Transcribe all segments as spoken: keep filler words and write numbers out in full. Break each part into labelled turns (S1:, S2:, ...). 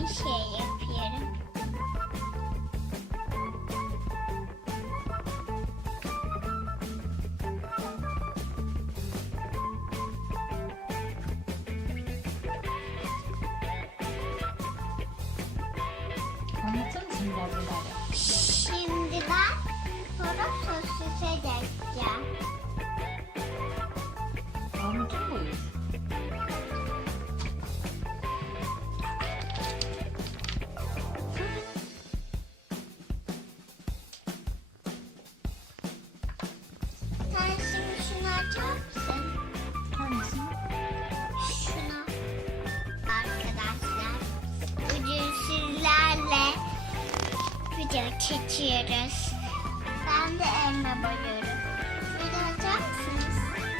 S1: bir şey yapıyorum.
S2: Anlatır mısın biraz neler yap?
S1: Şimdi ben sonra sosise dökeceğim.
S2: Armutun boyuyor.
S1: Sen şimdi şunu açar mısın?
S2: Hangisini?
S1: Şunu arkadaşlar. Bugün sizlerle video çekiyoruz. Ben de elma boyuyorum. Bir de açar mısınız?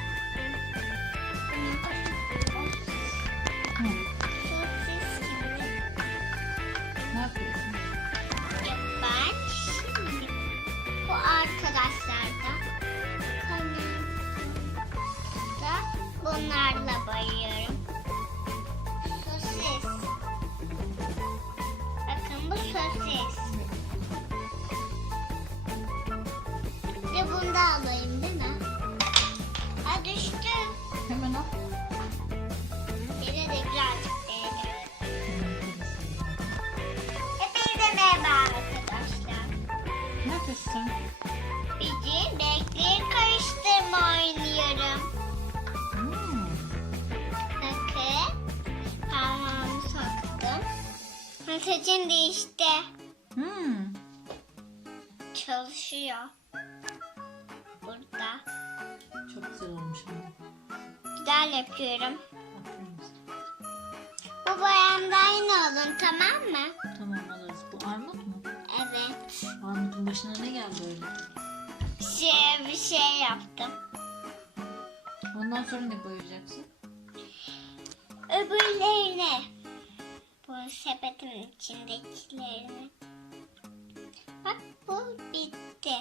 S2: Hı.
S1: Sosis gibi.
S2: Ne yapıyorsun?
S1: Ya ben şimdi bu arkadaşlardan kanalda bunlarla boyuyorum. Sosis. Bakın bu sosis. Bir de bunu da alayım değil mi? Ha düştü.
S2: Hemen al.
S1: Yine de birazcık değdi. Hepinize merhaba arkadaşlar.
S2: Ne yapıyorsun sen?
S1: Bugün renkleri karıştırma oynuyorum.
S2: Hmm.
S1: Bakın. Parmağımı soktum. Saçım değişti.
S2: Hmm.
S1: Çalışıyor. Burada.
S2: Çok güzel olmuş ama.
S1: Güzel yapıyorum.
S2: Aferin sana.
S1: Bu boyamda aynı olun, tamam mı?
S2: Tamam alırız. Bu armut mu?
S1: Evet.
S2: Armutun başına ne geldi öyle?
S1: Şey, bir şey yaptım.
S2: Ondan sonra ne boyayacaksın?
S1: Öbürlerine. Bu sepetin içindekilerini. Bak bu bitti.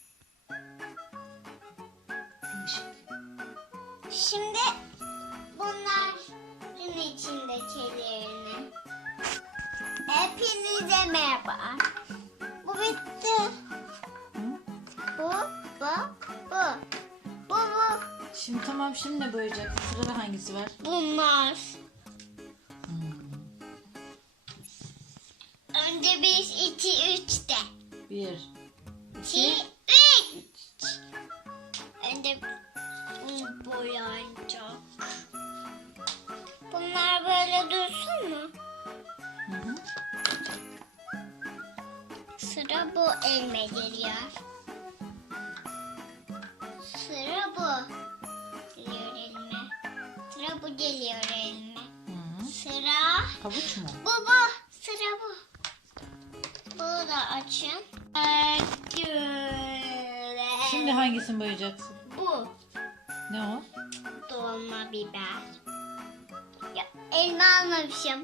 S2: Değişik.
S1: Şimdi bunların içindekilerini. Hepinize merhaba. Bu bitti.
S2: Hı?
S1: Bu, bu, bu. Bu, bu.
S2: Şimdi tamam, şimdi ne boyayacaksın? Sırada hangisi var?
S1: Bunlar.
S2: Hmm.
S1: Önce bir, iki, üç de.
S2: Bir,
S1: İki,
S2: iki,
S1: üç. Önce bunu boyayacak. Bunlar böyle dursun mu?
S2: hı hı.
S1: Sıra bu elime geliyor. Sıra bu geliyor elime. Sıra bu geliyor elime.
S2: Hı hı.
S1: Sıra
S2: Havuç mu?
S1: bu bu. Sıra bu. Bunu da açın. Böyle.
S2: Şimdi hangisini boyayacaksın?
S1: Bu
S2: Ne o?
S1: dolma biber. Ya elma almamışım.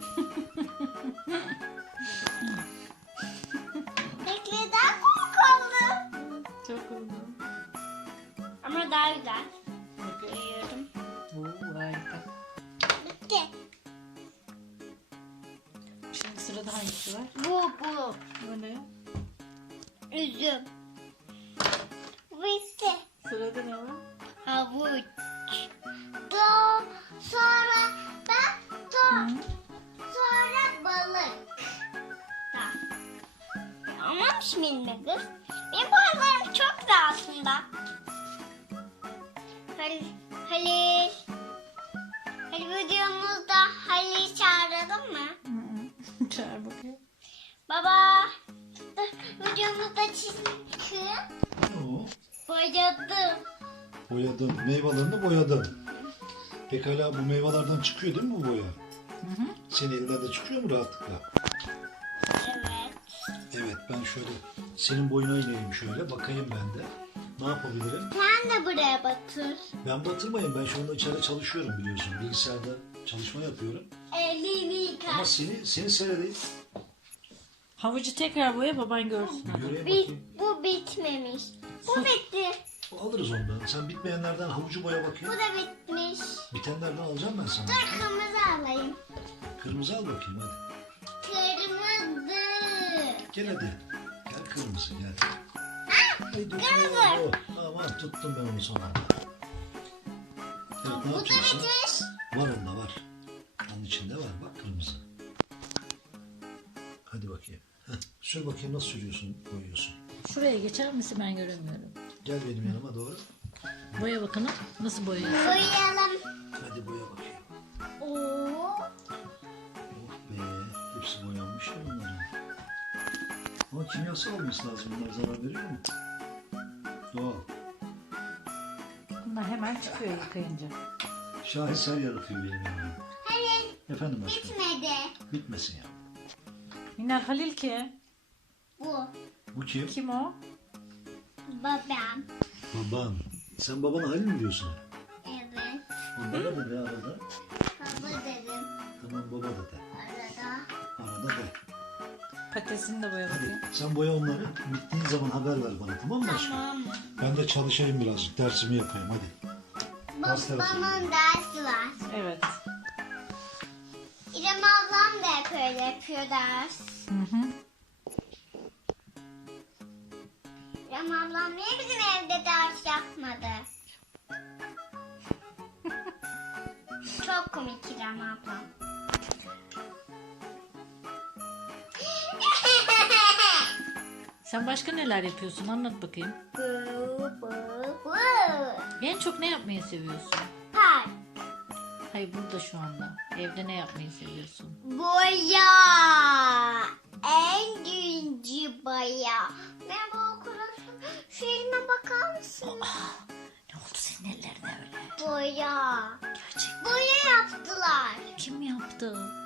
S1: Bekle, daha komik oldu.
S2: Çok oldu.
S1: Ama daha güzel.
S2: Bakın.
S1: Görüyorum.
S2: Oo, harika.
S1: Bitti.
S2: Şimdi sırada hangisi var?
S1: Bu bu.
S2: Bu ne?
S1: Üzüm. Bitti.
S2: Sırada ne var?
S1: Havuç. Do sonra ben do
S2: Hı.
S1: sonra balık. Da. Anlamış mıyım kız? Benim boylarım çok güzel aslında. Halil, Halil. Halil videomuzda Halil'i çağıralım mı?
S2: Hı hı. Çağır bakayım.
S1: Baba. Dur, videomuzda çizim.
S3: Oo,
S1: Boyadım.
S3: boyadın. Meyvelerini boyadın. Pekala bu meyvelerden çıkıyor değil mi bu boya?
S2: Hı hı.
S3: Senin elinden de çıkıyor mu rahatlıkla?
S1: Evet.
S3: Evet, ben şöyle senin boyuna ineyim şöyle. Bakayım ben de. Ne yapabilirim?
S1: Sen de buraya batır.
S3: Ben batırmayayım. Ben şu anda içeride çalışıyorum biliyorsun. Bilgisayarda çalışma yapıyorum.
S1: Elini yıkar.
S3: Ama seni seni seyredeyim.
S2: Havucu tekrar boya, baban görsün.
S3: Bir göreyim
S1: Bit,
S3: bakayım.
S1: bu bitmemiş. Bu
S2: Sus.
S1: bitti.
S3: Alırız ondan. Sen bitmeyenlerden havucu boya
S1: Bu
S3: bakayım.
S1: da bitmiş.
S3: Bitenlerden alacağım ben sana.
S1: Dur kırmızı alayım.
S3: Kırmızı al bakayım hadi.
S1: Kırmızı.
S3: Gel hadi. Gel kırmızı gel. Ay, dur,
S1: kırmızı.
S3: oh, Tamam tuttum ben onu son anda. Evet, ne
S1: Bu da
S3: yapıyorsun?
S1: bitmiş.
S3: Var onda var. Onun içinde var bak kırmızı. Hadi bakayım. Heh, sür bakayım nasıl sürüyorsun, boyuyorsun.
S2: Şuraya geçer misin, ben göremiyorum.
S3: Gel benim yanıma doğru.
S2: Boya bakalım. Nasıl boyuyorsun?
S1: Boyayalım.
S3: Hadi boya bakayım.
S1: Oo.
S3: Oh be. Hepsi boyanmış ya bunların. Ama kimyasal olması lazım. Bunlar zarar veriyor mu? Doğal.
S2: Bunlar hemen çıkıyor yıkayınca.
S3: Şaheser yaratıyor benim yanıma.
S1: Hayır,
S3: Efendim aşkım.
S1: bitmedi.
S3: Bitmesin ya.
S2: Minel Halil ki.
S1: Bu.
S3: Bu kim?
S2: Kim o?
S1: Babam.
S3: Baban. Sen babana Halil mi diyorsun?
S1: Evet.
S3: O baba da de arada.
S1: Baba dedim.
S3: Tamam baba da de.
S1: Arada.
S3: Arada de.
S2: Patatesini de boya bakayım.
S3: Hadi sen boya onları. Bittiğin zaman haber ver bana, tamam mı aşkım?
S1: Tamam.
S3: Ben de çalışayım birazcık. Dersimi yapayım hadi. Ders tarafı.
S1: Babamın dersi var.
S2: Evet.
S1: İrem ablam da hep öyle yapıyor ders.
S2: Hı hı.
S1: İrem ablam niye bizim evde ders yapmadı? Çok komik İrem ablam.
S2: Sen başka neler yapıyorsun? Anlat bakayım.
S1: Bu, bu, bu.
S2: En çok ne yapmayı seviyorsun?
S1: Park.
S2: Hayır, burada şu anda. Evde ne yapmayı seviyorsun?
S1: Boya. En güncü boya. Merhaba okulun. Şu elime bakar mısın?
S2: Ne oldu senin ellerine öyle?
S1: Boya.
S2: Gerçek.
S1: Boya yaptılar.
S2: Kim yaptı?